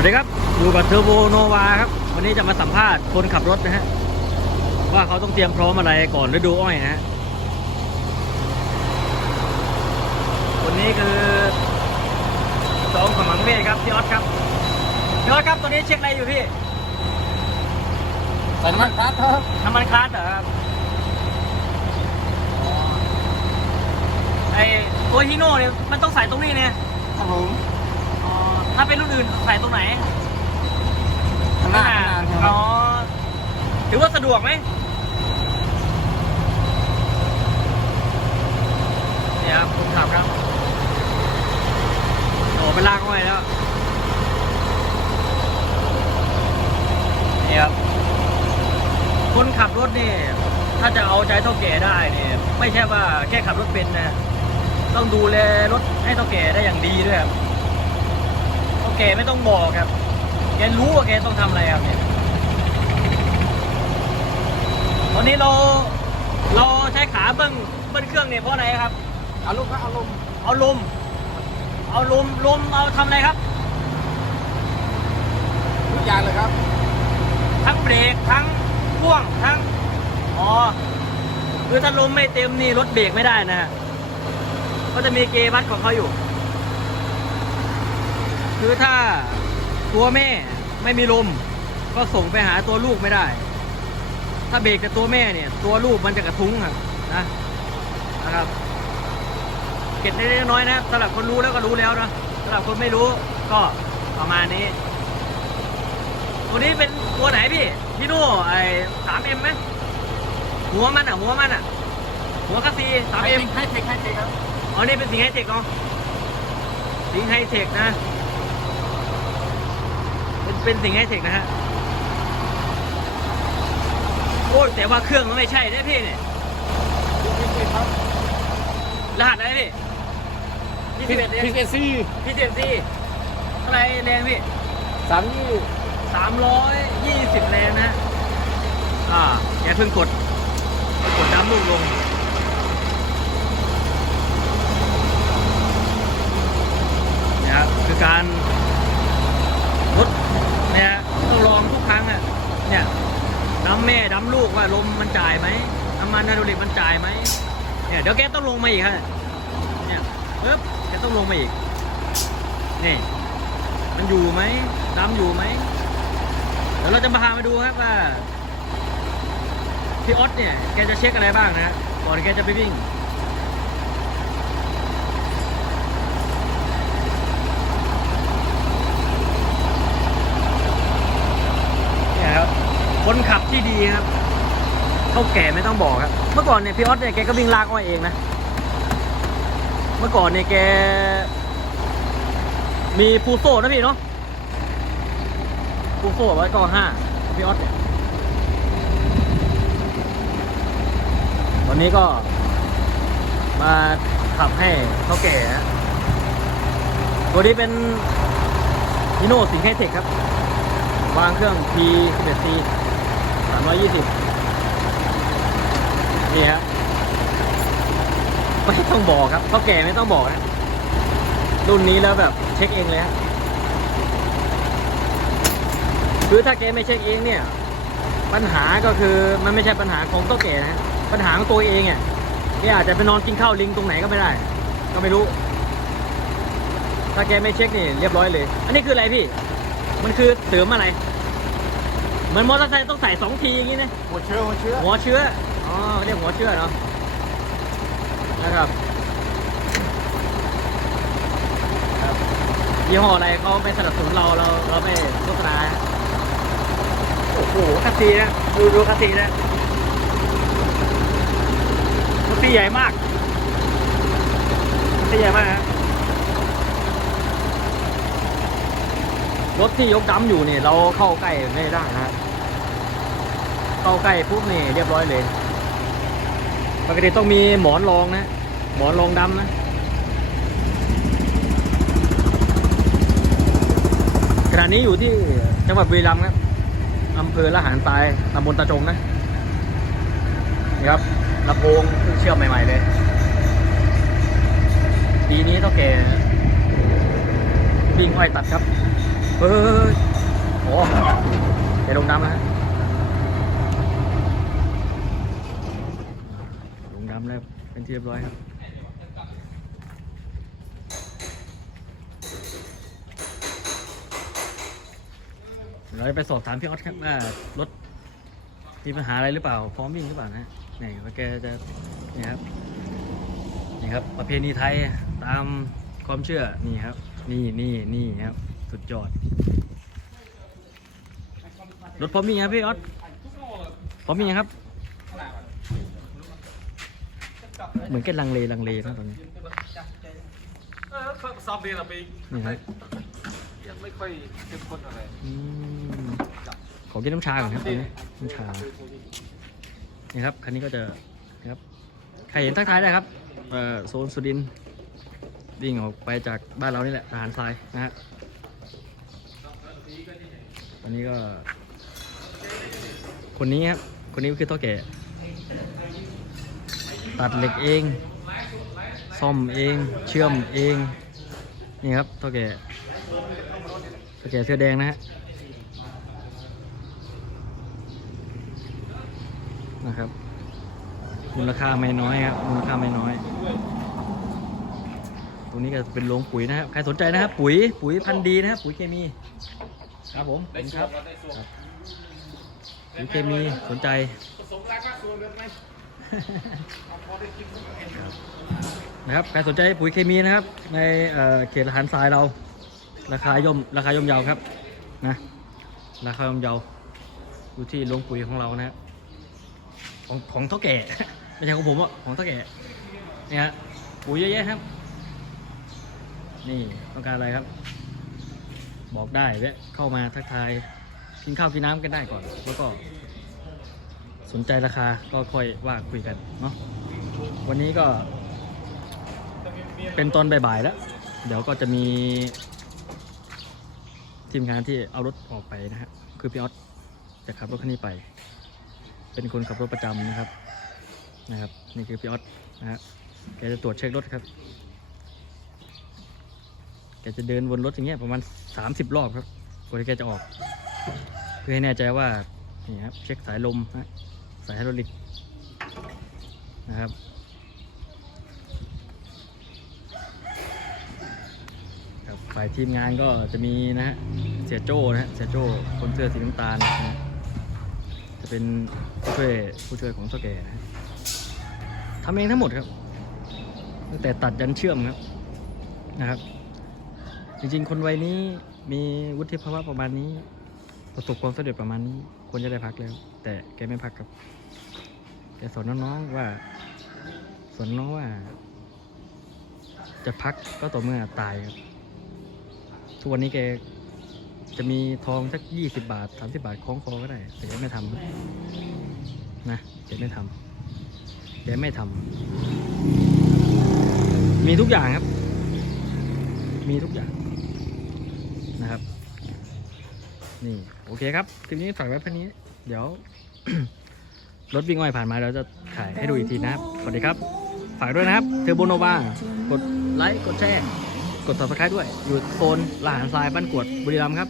วัสดีครับ อยู่กับเทอร์โบโนวาครับ วันนี้จะมาสัมภาษณ์คนขับรถนะฮะ ว่าเขาต้องเตรียมพร้อมอะไรก่อนฤดูอ้อยนะฮะคนนี้คือจอมขมังเมฆครับพี่ออสครับพี่ออสครับตัวนี้เช็คอะไรอยู่พี่ใส่น้ำมันครับครับน้ำมันคลาสเหรอครับไอตัวฮีโน่เนี่ยมันต้องใส่ตรงนี้เนี่ยครับผมอ๋อ ถ้าเป็นรุ่นอื่นใส่ตรงไหนข้างหน้าข้างหน้าใช่ไหมอ๋อถือว่าสะดวกไหมเนี่ยครับคุณขับครับโอ้ไปลากไว้แล้วนี่ครับคนขับรถเนี่ยถ้าจะเอาใจเท่าแก่ได้เนี่ยไม่ใช่ว่าแค่ขับรถเป็นนะ ต้องดูแลรถให้เท่าแก่ได้อย่างดีด้วยครับเท่า แก่ไม่ต้องบอกครับ แกรู้ว่าแกต้องทำอะไรครับเนี่ยตอนนี้เราเราใช้ขาเบิ้งเบิ้งเครื่องเนี่ยเพราะอะไรครับ เอาลูกครับเอาลมเอาลม เอาลมลมเอาทำอะไรครับ ทุกอย่างเลยครับ ทั้งเบรกทั้งพ่วงทั้งอ๋อคือถ้าลมไม่เต็มนี่รถเบรกไม่ได้นะฮะก็จะมีเกวัดของเขาอยู่ คือถ้าตัวแม่ไม่มีลม ก็ส่งไปหาตัวลูกไม่ได้ ถ้าเบรกกับตัวแม่เนี่ย ตัวลูกมันจะกระทุ้งอะนะนะครับ เก็บเล็กๆน้อยๆนะสำหรับคนรู้แล้วก็รู้แล้วนะสำหรับคนไม่รู้ก็ประมาณนี้ ตัวนี้เป็นตัวไหนพี่พี่โน่ไอ้สามเอ็มไหมหัวมันอะ หัวมันอะ หัวคัสซีสามให้เอ็มให้เทคให้เทคครับอ๋อนี่เป็นสิงห์ไฮเทคเนาะสิงห์ไฮเทคนะ เป็นเป็นสิงห์ไฮเทคนะฮะโอ้ยแต่ว่าเครื่องมันไม่ใช่นะพี่เนี่ยครับรหัสอะไรพี่พี่สิบเอ็ดเองพีเอซีพี่สิบสี่เท่าไหรแรงพี่สามยี่สามร้อยยี่สิบแรงนะอ่าอย่าเพิ่งกดกดน้ำลูกลงเนี่ยครับคือการลด เนี่ยต้องลองทุกครั้งอะเนี่ยน้ำแม่น้ำลูกว่าลมมันจ่ายไหมน้ำมันไฮดรอลิกมันจ่ายไหมเนี่ยเดี๋ยวแกต้องลงมาอีกฮะเนี่ยปึ๊บแกต้องลงมาอีกนี่มันอยู่ไหมน้ำอยู่ไหมเดี๋ยวเราจะมาพามาดูครับว่าพี่ออสเนี่ยแกจะเช็คอะไรบ้างนะฮะก่อนแกจะไปวิ่ง เนี่ยครับ คนขับที่ดีครับเท่าแก่ไม่ต้องบอกครับ เมื่อก่อนเนี่ยพี่ออสเนี่ยแกก็วิ่งลากอ้อยเองนะ เมื่อก่อนเนี่ยแก มีฟูโซ่นะพี่เนาะฟูโซ่ไว้ก็ห้าพี่ออสเนี่ยวันนี้ก็มาขับให้เขาแก่ตัวนี้เป็นฮิโน่สิงห์ไฮเทคครับ วางเครื่อง P11C P 11 C 320นี่ฮะไม่ต้องบอกครับเขาแก่ไม่ต้องบอกนะ รุ่นนี้แล้วแบบเช็คเองเลยฮะคือถ้าแกไม่เช็คเองเนี่ย ปัญหาก็คือมันไม่ใช่ปัญหาของตัวแก่นะฮะปัญหาของตัวเองเนี่ยแกอาจจะไปนอนกินข้าวลิงตรงไหนก็ไม่ได้ ก็ไม่รู้ ถ้าแกไม่เช็คนี่เรียบร้อยเลย อันนี้คืออะไรพี่ มันคือเสริมอะไร เหมือนมอเตอร์ไซค์ต้องใส่สองทีอย่างนี้นะหัวเชื้อหัวเชื้อหัวเชื้ออ๋อเรียกหัวเชื้อเนาะนะครับครับยี่ห้ออะไรเขาไม่สนับสนุนเราเราเราไม่โฆษณาโอ้โหคัสซีนะดูดูคัสซีนะคัสซีใหญ่มากคัสซีใหญ่มากฮะ รถที่ยกดำอยู่เนี่ยเราเข้าใกล้ไม่ได้นะฮะเข้าใกล้ปุ๊บนี่เรียบร้อยเลย ปกติต้องมีหมอนรองนะ หมอนรองดำนะขณะนี้อยู่ที่จังหวัดบุรีรัมย์ครับอำเภอละหารทรายตำบลตะจงนะนี่ครับลำโพงเพิ่งเชื่อมใหม่ ๆ เลย ปีนี้เท่าแก่วิ่งอ้อยตัดครับ เฮ้ยโอ้เดี๋ยวลงดำนะฮะลงดำแล้วเป็นที่เรียบร้อยครับเราจะไปสอบถามพี่ออสครับว่ารถมีปัญหาอะไรหรือเปล่าพร้อมวิ่งหรือเปล่านะฮะนี่ว่าแกจะนี่ครับนี่ครับ ประเพณีไทยตามความเชื่อนี่ครับ นี่นี่นี่ครับ สุดยอด รถพร้อมวิ่งครับพี่ออสพร้อมวิ่งยังครับ เหมือนแกลังเลลังเลนะตอนนี้เออซอฟต์เบียร์เราไปนี่ครับยังไม่ค่อยเข้มข้นอะไรอืมขอกินน้ำชาก่อนครับตอนนี้น้ำชานี่ครับคันนี้ก็จะนะครับใครเห็นทักทายได้ครับเอ่อโซนสุดินทร์วิ่งออกไปจากบ้านเรานี่แหละทหารทรายนะฮะอั นนี้ก็ คนนี้ครับ คนนี้คือท่าแก่ ตัดเหล็กเอง ซ่อมเอง เชื่อมเอง นี่ครับท่าแก่ท่าแก่เสื้อแดงนะฮะ นะครับ มูลค่าไม่น้อยครับ มูลค่าไม่น้อยตรงนี้ก็เป็นโรงปุ๋ยนะครับ ใครสนใจนะครับ ปุ๋ย ปุ๋ยพันธุ์ดีนะครับ ปุ๋ยเคมี ครับผมได้คส่วรันบเราได้ส่วนปุ๋ยเคมีสนใจผสมรายมาส่วนเลยไหมเอาพอได้กินก็เห็นนะครับใครสนใจปุ๋ยเคมีนะครับ ในเอ่อเขตละหารทรายเรา ราคาย่อมราคาย่อมเยาครับนะราคาย่อมเยาอยู่ที่โรงปุ๋ยของเรานะครับของของเท่าแก่ไม่ใช่ของผมอะของเท่าแก่เนี่ยฮะปุ๋ยเยอะแยะครับ นี่ต้องการอะไรครับ บอกได้แวะเข้ามาทักทายกินข้าวกินน้ำกันได้ก่อน แล้วก็ สนใจราคาก็ค่อยว่าคุยกันเนาะวันนี้ก็ เป็นตอนบ่ายๆแล้ว เดี๋ยวก็จะมี ทีมงานที่เอารถออกไปนะฮะคือพี่ออสจะขับรถคันนี้ไป เป็นคนขับรถประจำนะครับนะครับ นี่คือพี่ออสนะฮะแกจะตรวจเช็ครถครับ แกจะเดินวนรถอย่างเงี้ยประมาณ 30 รอบครับกว่าที่แกจะออก เพื่อให้แน่ใจว่านี่ครับเช็คสายลมนะสายไฮดรอลิกนะครับครับฝ่ายทีมงานก็จะมีนะฮะเสียโจ้นะฮะเสียโจ้คนเสื้อสีน้ำตาลนะฮะจะเป็นผู้ช่วยผู้ช่วยของเท่าแกนะฮะทำเองทั้งหมดครับตั้งแต่ตัดยันเชื่อมครับนะครับ จริง ๆ คนวัยนี้มีวุฒิภาวะประมาณนี้ ประสบความสำเร็จประมาณนี้ควรจะได้พักแล้ว แต่แกไม่พักครับแกสอนน้องๆว่าสอนน้องว่า จะพักก็ต่อเมื่อตายครับทุกวันนี้แกจะมีทองสักยี่สิบาทสามสิบาทคล้องคอก็ได้ แต่แกไม่ทำนะแกไม่ทำแกไม่ทำมีทุกอย่างครับ มีทุกอย่างนะครับ นี่ โอเคครับคลิปนี้ฝากไว้เพียงนี้ เดี๋ยว รถวิ่งอ้อยผ่านมาเราจะถ่ายให้ดูอีกทีนะครับ สวัสดีครับ ฝากด้วยนะครับ เทอร์โบโนวากดไลค์ กดแชร์ กด subscribe ด้วย อยู่โซนลาหารทรายบ้านกวดบุรีรัมย์ครับ